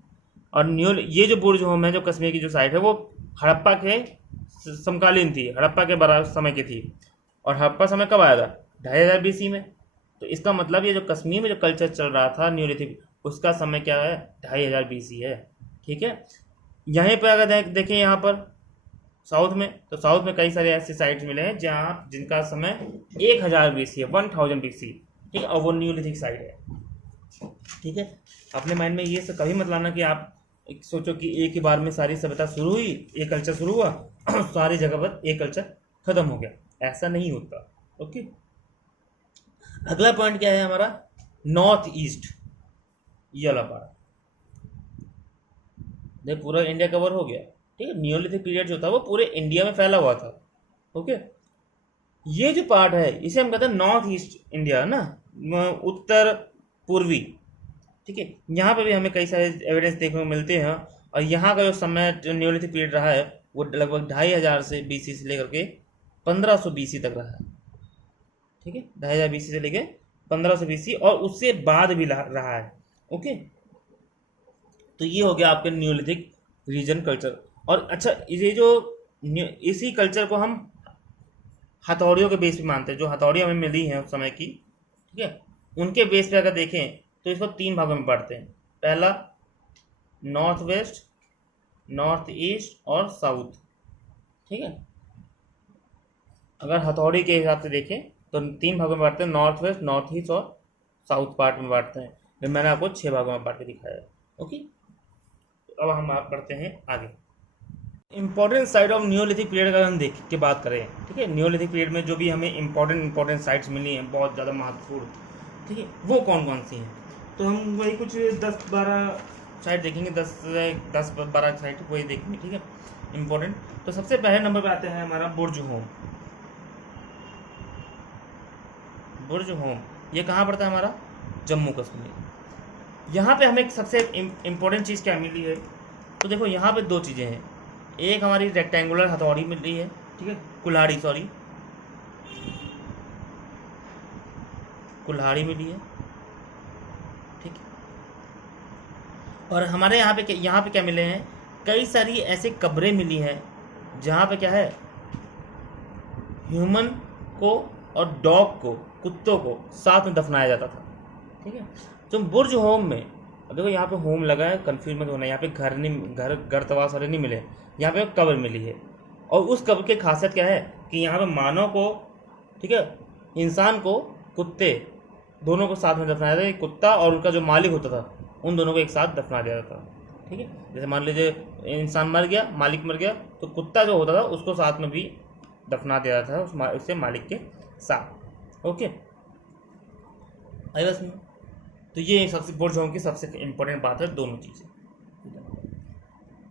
और ये जो बुर्ज होम है, जो कश्मीर की जो साइट है, वो हड़प्पा के समकालीन थी, हड़प्पा के बराबर समय की थी। और हड़प्पा समय कब आया था? 2500 BC में। तो इसका मतलब ये जो कश्मीर में जो कल्चर चल रहा था न्यूलिथिक, उसका समय क्या है? 2500 BC है। ठीक है, यहीं पर अगर देखें यहाँ पर साउथ में, तो साउथ में कई सारे ऐसे साइट्स मिले हैं जहाँ जिनका समय 1000 BC है, 1000 BC। ठीक है, और वो न्यूलिथिक साइट है। ठीक है, अपने माइंड में ये सब कभी मत लाना कि आप सोचो कि एक ही बार में सारी सभ्यता शुरू हुई, एक कल्चर शुरू हुआ सारी जगह पर एक कल्चर खत्म हो गया, ऐसा नहीं होता। ओके, अगला पॉइंट क्या है हमारा? नॉर्थ ईस्ट, ये वाला पार्ट। देख, पूरा इंडिया कवर हो गया। ठीक है, न्यूलिथिक पीरियड जो था वो पूरे इंडिया में फैला हुआ था। ओके, ये जो पार्ट है इसे हम कहते हैं नॉर्थ ईस्ट इंडिया ना, उत्तर पूर्वी। ठीक है, यहाँ पे भी हमें कई सारे एविडेंस देखने को मिलते हैं। और यहाँ का जो समय जो न्यूलिथिक पीरियड रहा है वो लगभग 2500 से BC से लेकर के 1500 BC तक रहा है। ठीक है, 2500 BC से लेके 1500 BC और उससे बाद भी रहा है। ओके, तो ये हो गया आपके न्यूलिथिक रीजन कल्चर। और अच्छा, ये जो इसी कल्चर को हम हथौड़ियों के बेस पे मानते हैं, जो हथौड़ियाँ हमें मिली हैं उस समय की। ठीक है, उनके बेस पे अगर देखें तो इसको 3 भागों में बांटते हैं। पहला नॉर्थ वेस्ट, नॉर्थ ईस्ट और साउथ। ठीक है, अगर हथौड़ी के हिसाब से देखें तो 3 भागों में बांटते हैं, नॉर्थ वेस्ट, नॉर्थ ईस्ट और साउथ पार्ट में बांटते हैं। फिर मैंने आपको 6 भागों में बांट के दिखाया है। ओके, तो अब हम आप बढ़ते हैं आगे। Important site of Neolithic period का हम देख के बात करें। ठीक है, न्यूलिथिक पीरियड में जो भी हमें इंपॉर्टेंट साइट्स मिली हैं, बहुत ज़्यादा महत्वपूर्ण, ठीक है, वो कौन कौन सी हैं? तो हम वही कुछ 10-12 साइट देखेंगे, 10-12 साइट वही देखेंगे। ठीक है, इम्पोर्टेंट। तो सबसे पहले नंबर पे आते हैं हमारा बुर्ज होम। बुर्ज होम ये कहाँ पड़ता है? हमारा जम्मू कश्मीर। यहाँ पे हमें सबसे इम्पोर्टेंट चीज़ क्या मिली है? तो देखो, यहाँ पे 2 चीज़ें हैं। एक हमारी रेक्टेंगुलर हथौड़ी मिल रही है, ठीक है, कुल्हाड़ी मिली है। ठीक है, और हमारे यहाँ पे क्या मिले हैं? कई सारी ऐसे कब्रें मिली हैं जहाँ पे क्या है, ह्यूमन को और डॉग को, कुत्तों को साथ में दफनाया जाता था। ठीक है, तो बुर्ज होम में, अब देखो यहाँ पे होम लगा है, कंफ्यूज मत होना, यहाँ पे घर नहीं, घर तवास वाले नहीं मिले, यहाँ पे कब्र मिली है। और उस कब्र की खासियत क्या है कि यहाँ पे मानव को, ठीक है, इंसान को, कुत्ते दोनों को साथ में दफनाया था। कुत्ता और उनका जो मालिक होता था, उन दोनों को एक साथ दफना दिया जाता था। ठीक है, जैसे मान लीजिए इंसान मर गया, मालिक मर गया, तो कुत्ता जो होता था उसको साथ में भी दफना दिया जाता था उससे मालिक के साथ। ओके, आई बस में। तो ये सबसे बुर्ज होम की सबसे इम्पोर्टेंट बात है, दोनों चीज़ें।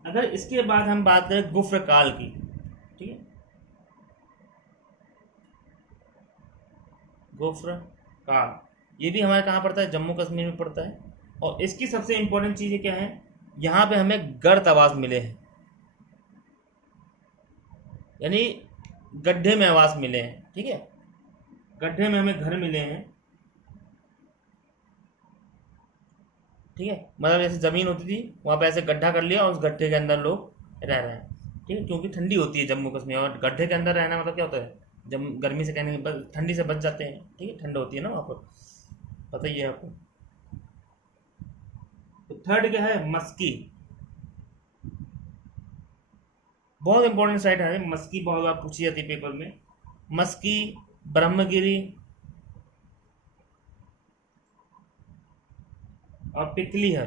अगर इसके बाद हम बात करें गुफ्र काल की, ठीक है, गुफ्र काल, ये भी हमारे कहाँ पड़ता है, जम्मू कश्मीर में पड़ता है। और इसकी सबसे इम्पोर्टेंट चीज़ें क्या है, यहाँ पे हमें गर्त आवास मिले हैं, यानी गड्ढे में आवास मिले हैं। ठीक है, गड्ढे में हमें घर मिले हैं। ठीक है, मतलब जैसे ज़मीन होती थी वहाँ पे ऐसे गड्ढा कर लिया और उस गड्ढे के अंदर लोग रह रहे हैं। ठीक है, क्योंकि ठंडी होती है जम्मू कश्मीर, और गड्ढे के अंदर रहना मतलब क्या होता है, जब गर्मी से कहने ठंडी से बच जाते हैं। ठीक है, ठंड होती है ना वहाँ पर, पता ही है आपको। तो थर्ड क्या है, मस्की, बहुत इंपॉर्टेंट साइट है मस्की, बहुत बार पूछी जाती है पेपर में। मस्की, ब्रह्मगिरी और पिकली है।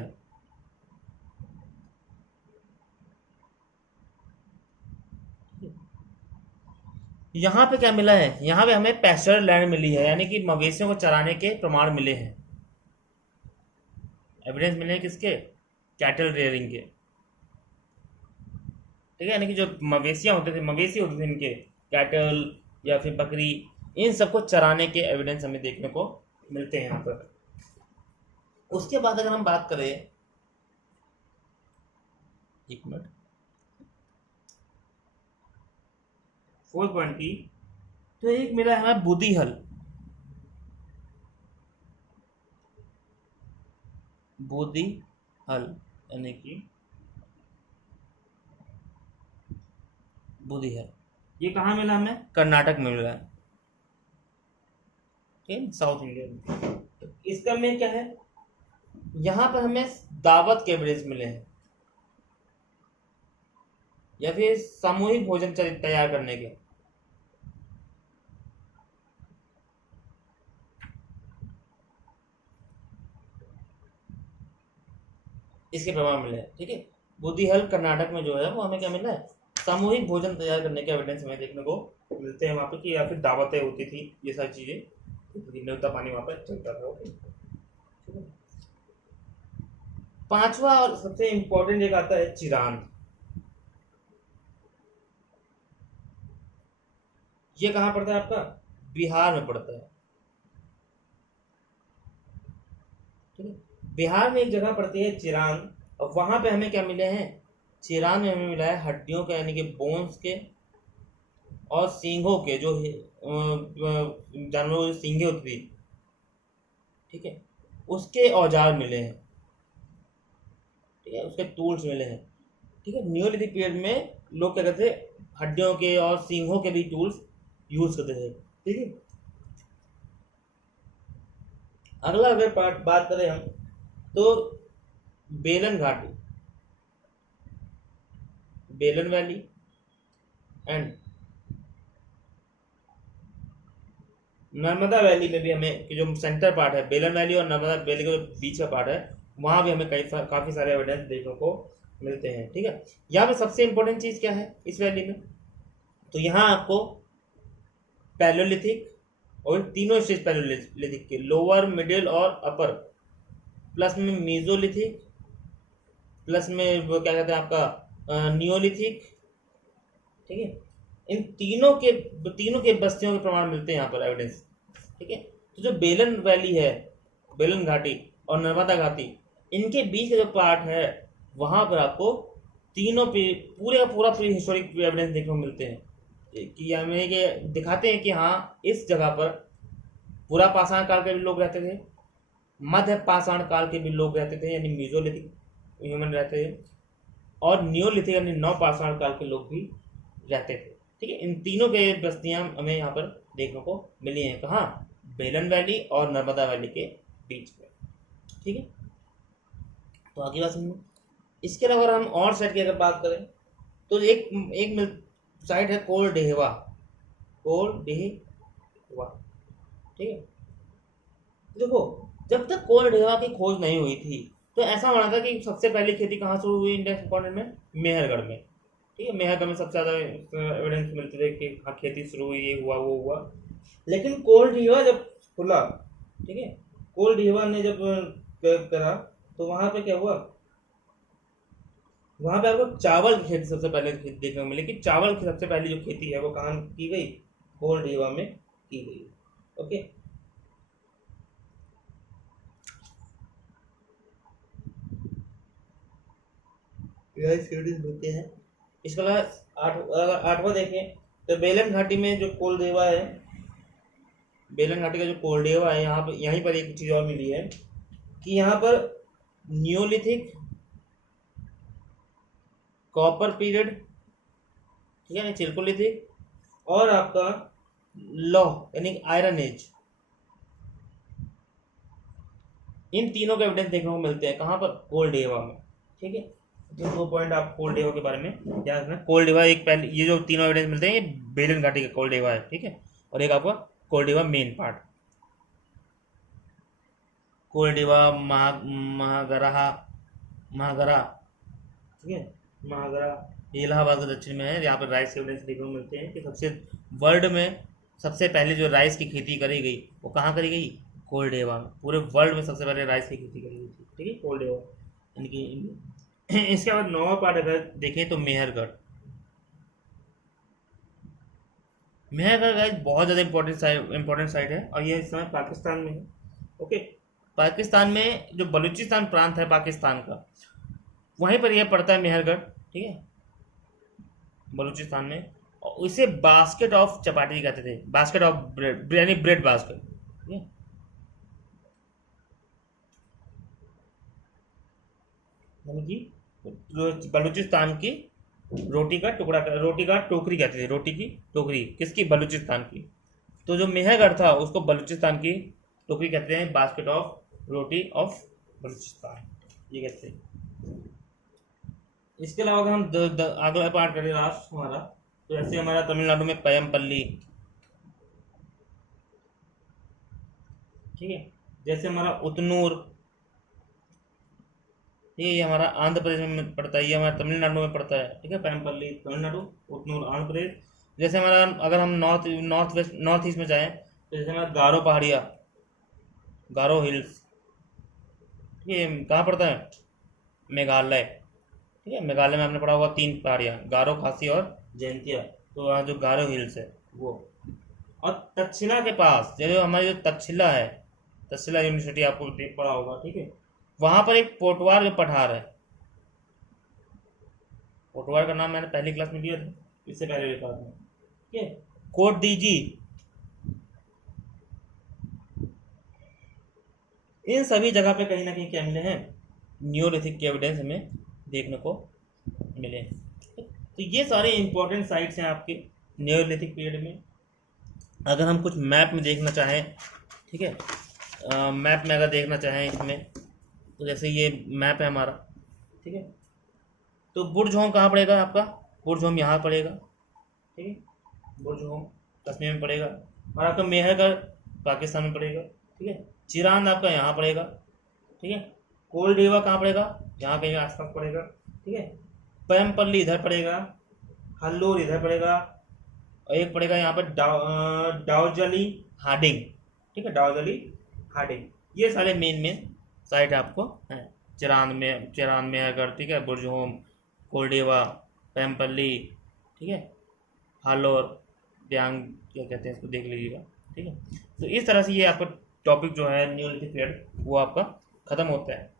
यहाँ पे क्या मिला है, यहाँ पे हमें पैस्चर लैंड मिली है, यानी कि मवेशियों को चराने के प्रमाण मिले हैं, एविडेंस मिले हैं किसके, कैटल रेयरिंग के। ठीक है, यानी कि जो मवेशियाँ होते थे, मवेशी होते थे इनके, कैटल या फिर बकरी, इन सबको चराने के एविडेंस हमें देखने को मिलते हैं यहाँ पर। उसके बाद अगर हम बात करें, एक मिनट, 4 पॉइंट की, तो एक मिला है बुदिहल, बुदिहल यानी कि बुदिहल, ये कहाँ मिला हमें, कर्नाटक में मिला है। ठीक, साउथ इंडिया में। इसका में क्या है, यहाँ पर हमें दावत के एवरेज मिले हैं, या फिर सामूहिक भोजन तैयार करने के। इसके प्रमाण मिले हैं। ठीक है, बुदिहल कर्नाटक में जो है वो हमें क्या मिला है, सामूहिक भोजन तैयार करने के एविडेंस हमें देखने को मिलते हैं वहाँ पे, कि या फिर दावतें होती थी, ये सारी चीजें, न्योता पानी वहाँ पर चलता था। ओके, पांचवा और सबसे इंपॉर्टेंट एक आता है चिरांद। ये कहाँ पड़ता है आपका, बिहार में पड़ता है। ठीक है, बिहार में एक जगह पड़ती है चिरांद, और वहां पे हमें क्या मिले हैं, चिरांद में हमें मिला है हड्डियों के, यानी कि बोन्स के और सींगों के, जो जानवरों की सींगें होती थी, ठीक है, उसके औजार मिले हैं। ठीक है, उसके टूल्स मिले हैं। ठीक है, नियोलिथिक पीरियड में लोग क्या करते थे, हड्डियों के और सींगों के भी टूल्स यूज करते थे। ठीक है, अगला अगर बात करें हम, तो बेलन घाटी, बेलन वैली एंड नर्मदा वैली में भी हमें, कि जो सेंटर पार्ट है बेलन वैली और नर्मदा वैली का जो बीच का पार्ट है, वहां भी हमें काफी सारे एविडेंस देखने को मिलते हैं। ठीक है, यहाँ पे सबसे इंपॉर्टेंट चीज क्या है इस वैली में, तो यहाँ आपको पैलियोलिथिक और तीनों स्टेज पैलियोलिथिक के, लोअर, मिडिल और अपर, प्लस में मीजोलिथिक, प्लस में वो क्या कहते हैं आपका नियोलिथिक। ठीक है, इन तीनों के बस्तियों के प्रमाण मिलते हैं यहाँ पर एविडेंस। ठीक है, तो जो बेलन वैली है, बेलन घाटी और नर्मदा घाटी, इनके बीच का जो पार्ट है, वहां पर आपको तीनों पूरे का पूरा प्री हिस्टोरिक एविडेंस देखने को मिलते हैं, कि हमें ये दिखाते हैं कि हाँ, इस जगह पर पूरा पाषाण काल के भी लोग रहते थे, मध्य पाषाण काल के भी लोग रहते थे, यानी मीजोलिथिक ह्यूमन रहते थे, और नियोलिथिक यानी नव पाषाण काल के लोग भी रहते थे। ठीक है, इन तीनों के बस्तियां हमें यहाँ पर देखने को मिली हैं। कहाँ? बेलन वैली और नर्मदा वैली के बीच में। ठीक है, तो आगे बात समझो। इसके अलावा अगर हम और साइड की अगर बात करें तो एक एक साइड है कोल डेहवा। कोल डेहवा, ठीक है। देखो, जब तक कोल डेहवा की खोज नहीं हुई थी तो ऐसा माना था कि सबसे पहली खेती कहाँ शुरू हुई इंडिया कॉन्टिनेंट में? मेहरगढ़ में। ठीक है, मेहरगढ़ में सबसे ज़्यादा एविडेंस मिलते थे कि हाँ खेती शुरू हुई, ये हुआ वो हुआ। लेकिन कोल डेहवा जब खुला, ठीक है, कोल डेहवा ने जब करा तो वहाँ पे क्या हुआ? वहाँ पे आपको चावल की खेती सबसे पहले देखने को मिली कि चावल की सबसे पहली जो खेती है वो कहाँ की गई? कोल डेहवा में की गई। ओके, होते हैं। इसके अलावा अगर आठवां देखें तो बेलन घाटी में जो कोल डेहवा है, बेलन घाटी का जो कोल डेहवा है, यहाँ पर यहीं पर एक चीज़ और मिली है कि यहाँ पर नियोलिथिक, कॉपर पीरियड, ठीक है, चिल्कोलिथिक और आपका लौह यानी आयरन एज, इन तीनों के एविडेंस देखने को मिलते हैं। कहाँ पर? कोल डेहवा में। ठीक है, तो 2 पॉइंट आप कोल डेहवा के बारे में याद रखना। कोल डेहवा एक पहले, ये जो तीनों एविडेंस मिलते हैं ये बेलन घाटी का कोल डेहवा है। ठीक है, और एक आपका कोल डेहवा मेन पार्ट, कोल डेहवा महागरा, ठीक है, महागरा इलाहाबाद के दक्षिण में है। यहाँ पर राइस के एविडेंस देखने को मिलते हैं कि सबसे वर्ल्ड में सबसे पहले जो राइस की खेती करी गई वो कहाँ करी गई? कोल डेहवा में। पूरे वर्ल्ड में सबसे पहले राइस की खेती करी गई थी। ठीक है, कोल डेहवा यानी कि। इसके बाद 9वां पार्ट अगर देखें तो मेहरगढ़। मेहरगढ़ गाइस बहुत ज़्यादा इंपॉर्टेंट साइट है और ये इस समय पाकिस्तान में है। ओके, पाकिस्तान में जो बलूचिस्तान प्रांत है पाकिस्तान का, वहीं पर यह पड़ता है मेहरगढ़। ठीक है, बलूचिस्तान में। और इसे बास्केट ऑफ चपाटी कहते थे, बास्केट ऑफ ब्रेड यानी ब्रेड बास्केट। ठीक है, यानी कि बलूचिस्तान की रोटी का टुकड़ा, रोटी का टोकरी कहते थे, रोटी की टोकरी किसकी? बलूचिस्तान की। तो जो मेहरगढ़ था उसको बलूचिस्तान की टोकरी कहते हैं, basket of roti of Balochistan ये कहते हैं। इसके अलावा अगर हम अगला पार्ट करें लास्ट हमारा, तो ऐसे हमारा तमिलनाडु में पयमपल्ली। ठीक है, जैसे हमारा उतनूर, ये हमारा आंध्र प्रदेश में पड़ता है, ये हमारा तमिलनाडु में पड़ता है। ठीक है, पयमपल्ली तमिलनाडु, उतनूर आंध्र प्रदेश। जैसे हमारा अगर हम नॉर्थ ईस्ट में जाएं तो जैसे हमारा गारो पहाड़िया, गारो हिल्स, ये कहाँ पड़ता है? मेघालय। ठीक है, मेघालय में आपने पढ़ा होगा 3 पहाड़ियाँ, गारो, खासी और जयंतिया। तो वहाँ जो गारो हिल्स है वो। और तक्षशिला के पास जो हमारी जो तक्षशिला है, तक्षशिला यूनिवर्सिटी आपको पढ़ा होगा। ठीक है, वहाँ पर एक पोटवार जो पठार है, पोटवार का नाम मैंने पहली क्लास में दिया था, इससे पहले भी कहा था। ठीक है, कोट डीजी, इन सभी जगह पे कहीं ना कहीं क्या मिले हैं? नियोलिथिक के एविडेंस हमें देखने को मिले। तो ये सारे इंपॉर्टेंट साइट्स हैं आपके नियोलिथिक पीरियड में। अगर हम कुछ मैप में देखना चाहें, ठीक है, मैप में अगर देखना चाहें इसमें, तो जैसे ये मैप है हमारा। ठीक है, तो बुर्ज-होम कहाँ पड़ेगा आपका? बुर्ज-होम यहाँ पड़ेगा। ठीक है, बुर्ज-होम कश्मीर में पड़ेगा। और आपका मेहरगढ़ पाकिस्तान में पड़ेगा। ठीक है, चिरांद आपका यहाँ पड़ेगा। ठीक है, कोल डेहवा कहाँ पड़ेगा? यहाँ कहीं आसपास पड़ेगा। ठीक है, पयमपल्ली इधर पड़ेगा, हल्लूर इधर पड़ेगा, और एक पड़ेगा यहाँ पर डाउजली हार्डिंग। ठीक है, डाउजली हार्डिंग। ये सारे मेन साइट आपको हैं। चिरांद मेहरगढ़, ठीक है, बुर्ज-होम, कोल डेहवा, पयमपल्ली, ठीक है, हालोर, ब्यांग क्या कहते हैं इसको देख लीजिएगा। ठीक है, तो इस तरह से ये आपका टॉपिक जो है नियोलिथिक पीरियड वो आपका ख़त्म होता है।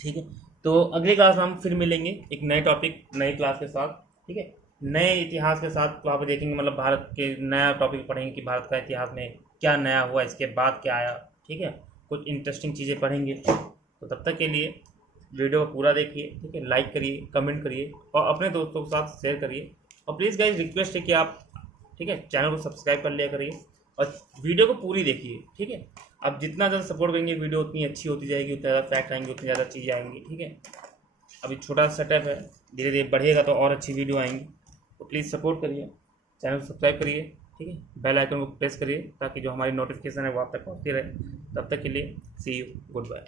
ठीक है, तो अगली क्लास में हम फिर मिलेंगे एक नए टॉपिक, नई क्लास के साथ। ठीक है, नए इतिहास के साथ। तो आप देखेंगे मतलब भारत के नया टॉपिक पढ़ेंगे कि भारत का इतिहास में क्या नया हुआ, इसके बाद क्या आया। ठीक है, कुछ इंटरेस्टिंग चीज़ें पढ़ेंगे। तो तब तक के लिए वीडियो को पूरा देखिए। ठीक है, लाइक करिए, कमेंट करिए और अपने दोस्तों के साथ शेयर करिए। और प्लीज़ गाइज रिक्वेस्ट है कि आप, ठीक है, चैनल को सब्सक्राइब कर लिया करिए और वीडियो को पूरी देखिए, ठीक है। आप जितना ज़्यादा सपोर्ट करेंगे वीडियो उतनी अच्छी होती जाएगी, उतना ज़्यादा फैक्ट आएंगे, उतनी ज़्यादा चीज़ें आएंगी, ठीक है। अभी छोटा सेटअप है, धीरे धीरे बढ़ेगा तो और अच्छी वीडियो आएंगी। तो प्लीज़ सपोर्ट करिए, चैनल को सब्सक्राइब करिए, ठीक है, बेल आइकन को प्रेस करिए ताकि जो हमारी नोटिफिकेशन है वो आप तक पहुँचती रहे। तब तक के लिए सी यू, गुड बाय।